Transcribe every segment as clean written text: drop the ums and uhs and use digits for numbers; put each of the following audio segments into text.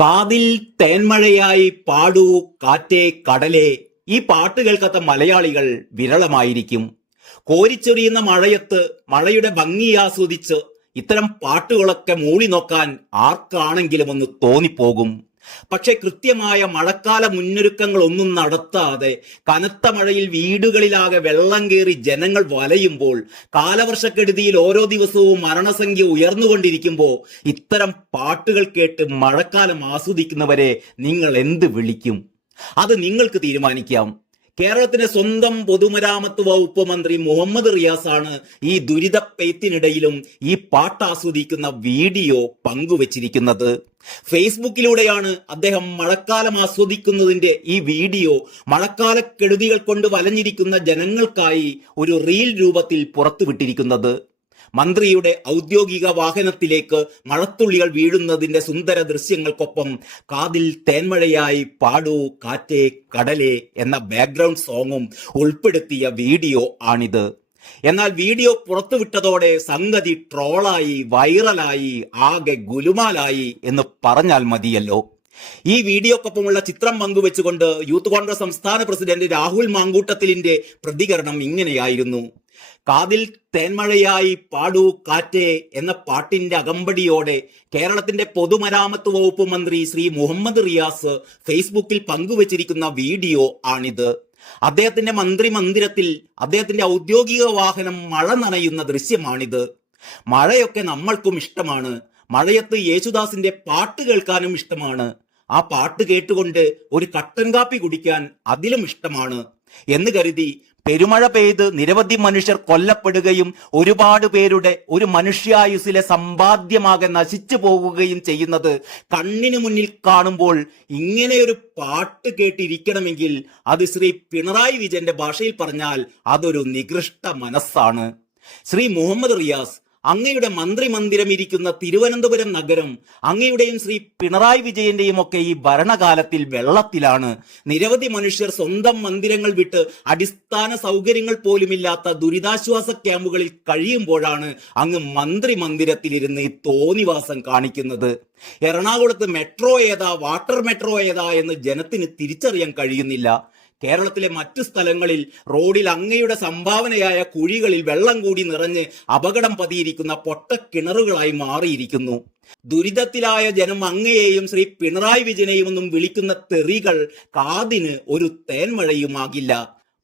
കാതിൽ തേന്മഴയായി പാടൂ കാറ്റേ കടലേ. ഈ പാട്ട് കേൾക്കാത്ത മലയാളികൾ വിരളമായിരിക്കും. കോരിച്ചൊരിയുന്ന മഴയത്ത് മഴയുടെ ഭംഗി ആസ്വദിച്ച് ഇത്തരം പാട്ടുകളൊക്കെ മൂളി നോക്കാൻ ആർക്കാണെങ്കിലും ഒന്ന് തോന്നിപ്പോകും. പക്ഷെ കൃത്യമായ മഴക്കാല മുന്നൊരുക്കങ്ങൾ ഒന്നും നടത്താതെ കനത്ത മഴയിൽ വീടുകളിലാകെ വെള്ളം കയറി ജനങ്ങൾ വലയുമ്പോൾ, കാലവർഷക്കെടുതിയിൽ ഓരോ ദിവസവും മരണസംഖ്യ ഉയർന്നുകൊണ്ടിരിക്കുമ്പോൾ ഇത്തരം പാട്ടുകൾ കേട്ട് മഴക്കാലം ആസ്വദിക്കുന്നവരെ നിങ്ങൾ എന്ത് വിളിക്കും? അത് നിങ്ങൾക്ക് തീരുമാനിക്കാം. കേരളത്തിന്റെ സ്വന്തം പൊതുമരാമത്ത് വകുപ്പ് മന്ത്രി മുഹമ്മദ് റിയാസാണ് ഈ ദുരിതപ്പെയ്ത്തിനിടയിലും ഈ പാട്ട് ആസ്വദിക്കുന്ന വീഡിയോ പങ്കുവച്ചിരിക്കുന്നത്. ഫേസ്ബുക്കിലൂടെയാണ് അദ്ദേഹം മഴക്കാലം ആസ്വദിക്കുന്നതിന്റെ ഈ വീഡിയോ മഴക്കാലക്കെടുതികൾ കൊണ്ട് വലഞ്ഞിരിക്കുന്ന ജനങ്ങൾക്കായി ഒരു റീൽ രൂപത്തിൽ പുറത്തുവിട്ടിരിക്കുന്നത്. മന്ത്രിയുടെ ഔദ്യോഗിക വാഹനത്തിലേക്ക് മഴത്തുള്ളികൾ വീഴുന്നതിന്റെ സുന്ദര ദൃശ്യങ്ങൾക്കൊപ്പം കാതിൽ തേന്മഴയായി പാടൂ കാറ്റേ കടലേ എന്ന ബാക്ക്ഗ്രൗണ്ട് സോങ്ങും ഉൾപ്പെടുത്തിയ വീഡിയോ ആണിത്. എന്നാൽ വീഡിയോ പുറത്തുവിട്ടതോടെ സംഗതി ട്രോളായി, വൈറലായി, ആകെ ഗുലുമാലായി എന്ന് പറഞ്ഞാൽ മതിയല്ലോ. ഈ വീഡിയോക്കൊപ്പമുള്ള ചിത്രം പങ്കുവെച്ചുകൊണ്ട് യൂത്ത് കോൺഗ്രസ് സംസ്ഥാന പ്രസിഡന്റ് രാഹുൽ മാങ്കൂട്ടത്തിലിന്റെ പ്രതികരണം ഇങ്ങനെയായിരുന്നു: കാതിൽ തേന്മഴയായി പാടൂ കാറ്റേ എന്ന പാട്ടിന്റെ അകമ്പടിയോടെ കേരളത്തിന്റെ പൊതുമരാമത്ത് വകുപ്പ് മന്ത്രി ശ്രീ മുഹമ്മദ് റിയാസ് ഫേസ്ബുക്കിൽ പങ്കുവച്ചിരിക്കുന്ന വീഡിയോ ആണിത്. അദ്ദേഹത്തിന്റെ മന്ത്രിമന്ദിരത്തിൽ അദ്ദേഹത്തിന്റെ ഔദ്യോഗിക വാഹനം മഴ നനയുന്ന ദൃശ്യമാണിത്. മഴയൊക്കെ നമ്മൾക്കും ഇഷ്ടമാണ്. മഴയത്ത് യേശുദാസിന്റെ പാട്ട് കേൾക്കാനും ഇഷ്ടമാണ്. ആ പാട്ട് കേട്ടുകൊണ്ട് ഒരു കട്ടൻ കാപ്പി കുടിക്കാൻ അതിലും ഇഷ്ടമാണ് എന്ന് കരുതി പെരുമഴ പെയ്ത് നിരവധി മനുഷ്യർ കൊല്ലപ്പെടുകയും ഒരുപാട് പേരുടെ ഒരു മനുഷ്യായുസിലെ സമ്പാദ്യമാകെ നശിച്ചു പോകുകയും ചെയ്യുന്നത് കണ്ണിന് മുന്നിൽ കാണുമ്പോൾ ഇങ്ങനെയൊരു പാട്ട് കേട്ടിരിക്കണമെങ്കിൽ അത് ശ്രീ പിണറായി വിജയന്റെ ഭാഷയിൽ പറഞ്ഞാൽ അതൊരു നികൃഷ്ട മനസ്സാണ്. ശ്രീ മുഹമ്മദ് റിയാസ്, അങ്ങയുടെ മന്ത്രിമന്ദിരം ഇരിക്കുന്ന തിരുവനന്തപുരം നഗരം അങ്ങയുടെയും ശ്രീ പിണറായി വിജയന്റെയും ഒക്കെ ഈ ഭരണകാലത്തിൽ വെള്ളത്തിലാണ്. നിരവധി മനുഷ്യർ സ്വന്തം മന്ദിരങ്ങൾ വിട്ട് അടിസ്ഥാന സൗകര്യങ്ങൾ പോലുമില്ലാത്ത ദുരിതാശ്വാസ ക്യാമ്പുകളിൽ കഴിയുമ്പോഴാണ് അങ്ങ് മന്ത്രിമന്ദിരത്തിലിരുന്ന് ഈ തോന്നിവാസം കാണിക്കുന്നത്. എറണാകുളത്ത് മെട്രോ ഏതാ, വാട്ടർ മെട്രോ ഏതാ എന്ന് ജനത്തിന് തിരിച്ചറിയാൻ കഴിയുന്നില്ല. കേരളത്തിലെ മറ്റു സ്ഥലങ്ങളിൽ റോഡിൽ അങ്ങയുടെ സംഭാവനയായ കുഴികളിൽ വെള്ളം കൂടി നിറഞ്ഞ് അപകടം പതിയിരിക്കുന്ന പൊട്ടക്കിണറുകളായി മാറിയിരിക്കുന്നു. ദുരിതത്തിലായ ജനം അങ്ങയെയും ശ്രീ പിണറായി വിജയനെയും ഒന്നും വിളിക്കുന്ന തെറികൾ കാതിന് ഒരു തേന്മഴയുമാകില്ല.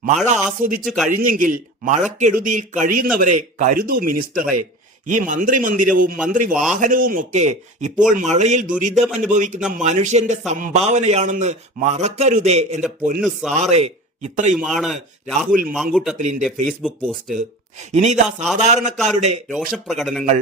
മഴ ആസ്വദിച്ചു കഴിഞ്ഞെങ്കിൽ മഴക്കെടുതിയിൽ കഴിയുന്നവരെ കരുതൂ മിനിസ്റ്ററെ. ഈ മന്ത്രിമന്ദിരവും മന്ത്രി വാഹനവും ഒക്കെ ഇപ്പോൾ മഴയിൽ ദുരിതം അനുഭവിക്കുന്ന മനുഷ്യന്റെ സംഭാവനയാണെന്ന് മറക്കരുതേ എന്റെ പൊന്നു സാറേ. ഇത്രയുമാണ് രാഹുൽ മാങ്കൂട്ടത്തിലിന്റെ ഫേസ്ബുക്ക് പോസ്റ്റ്. ഇനി ഇതാ സാധാരണക്കാരുടെ രോഷപ്രകടനങ്ങൾ.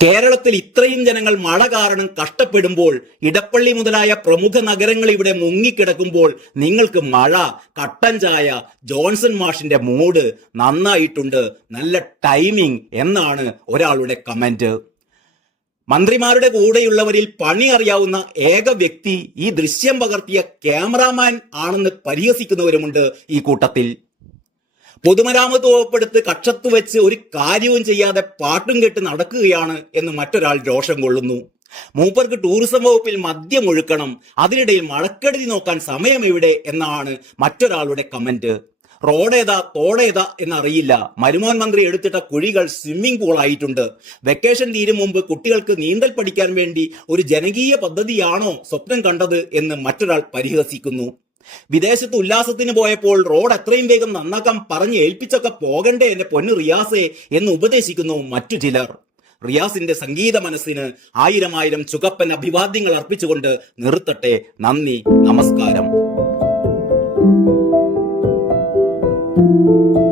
കേരളത്തിൽ ഇത്രയും ജനങ്ങൾ മഴ കാരണം കഷ്ടപ്പെടുമ്പോൾ, ഇടപ്പള്ളി മുതലായ പ്രമുഖ നഗരങ്ങൾ ഇവിടെ മുങ്ങിക്കിടക്കുമ്പോൾ നിങ്ങൾക്ക് മഴ, കട്ടൻ ചായ, ജോൺസൺ മാഷിന്റെ മൂഡ് നന്നായിട്ടുണ്ട്, നല്ല ടൈമിംഗ് എന്നാണ് ഒരാളുടെ കമന്റ്. മന്ത്രിമാരുടെ കൂടെയുള്ളവരിൽ പണി അറിയാവുന്ന ഏക വ്യക്തി ഈ ദൃശ്യം പകർത്തിയ ക്യാമറാമാൻ ആണെന്ന് പരിഹസിക്കുന്നവരുമുണ്ട് ഈ കൂട്ടത്തിൽ. പൊതുമരാമത്ത് വകുപ്പെടുത്ത് കക്ഷത്ത് വെച്ച് ഒരു കാര്യവും ചെയ്യാതെ പാട്ടും കേട്ട് നടക്കുകയാണ് എന്ന് മറ്റൊരാൾ രോഷം കൊള്ളുന്നു. മൂപ്പർക്ക് ടൂറിസം വകുപ്പിൽ മദ്യം ഒഴുക്കണം, അതിനിടയിൽ മഴക്കെടുതി നോക്കാൻ സമയം എവിടെ എന്നാണ് മറ്റൊരാളുടെ കമന്റ്. റോഡേതാ തോടേതാ എന്നറിയില്ല. മരുമോൻ മന്ത്രി എടുത്തിട്ട കുഴികൾ സ്വിമ്മിംഗ് പൂൾ ആയിട്ടുണ്ട്. വെക്കേഷൻ തീരും മുമ്പ് കുട്ടികൾക്ക് നീന്തൽ പഠിക്കാൻ വേണ്ടി ഒരു ജനകീയ പദ്ധതിയാണോ സ്വപ്നം കണ്ടത് എന്ന് മറ്റൊരാൾ പരിഹസിക്കുന്നു. വിദേശത്ത് ഉല്ലാസത്തിന് പോയപ്പോൾ റോഡ് എത്രയും വേഗം നന്നാക്കാൻ പറഞ്ഞ് ഏൽപ്പിച്ചൊക്കെ പോകണ്ടേ എന്റെ പൊന്നു റിയാസെ എന്ന് ഉപദേശിക്കുന്നു മറ്റു ചിലർ. റിയാസിന്റെ സംഗീത മനസ്സിന് ആയിരം ചുകപ്പൻ അഭിവാദ്യങ്ങൾ അർപ്പിച്ചുകൊണ്ട് നിർത്തട്ടെ. നന്ദി, നമസ്കാരം.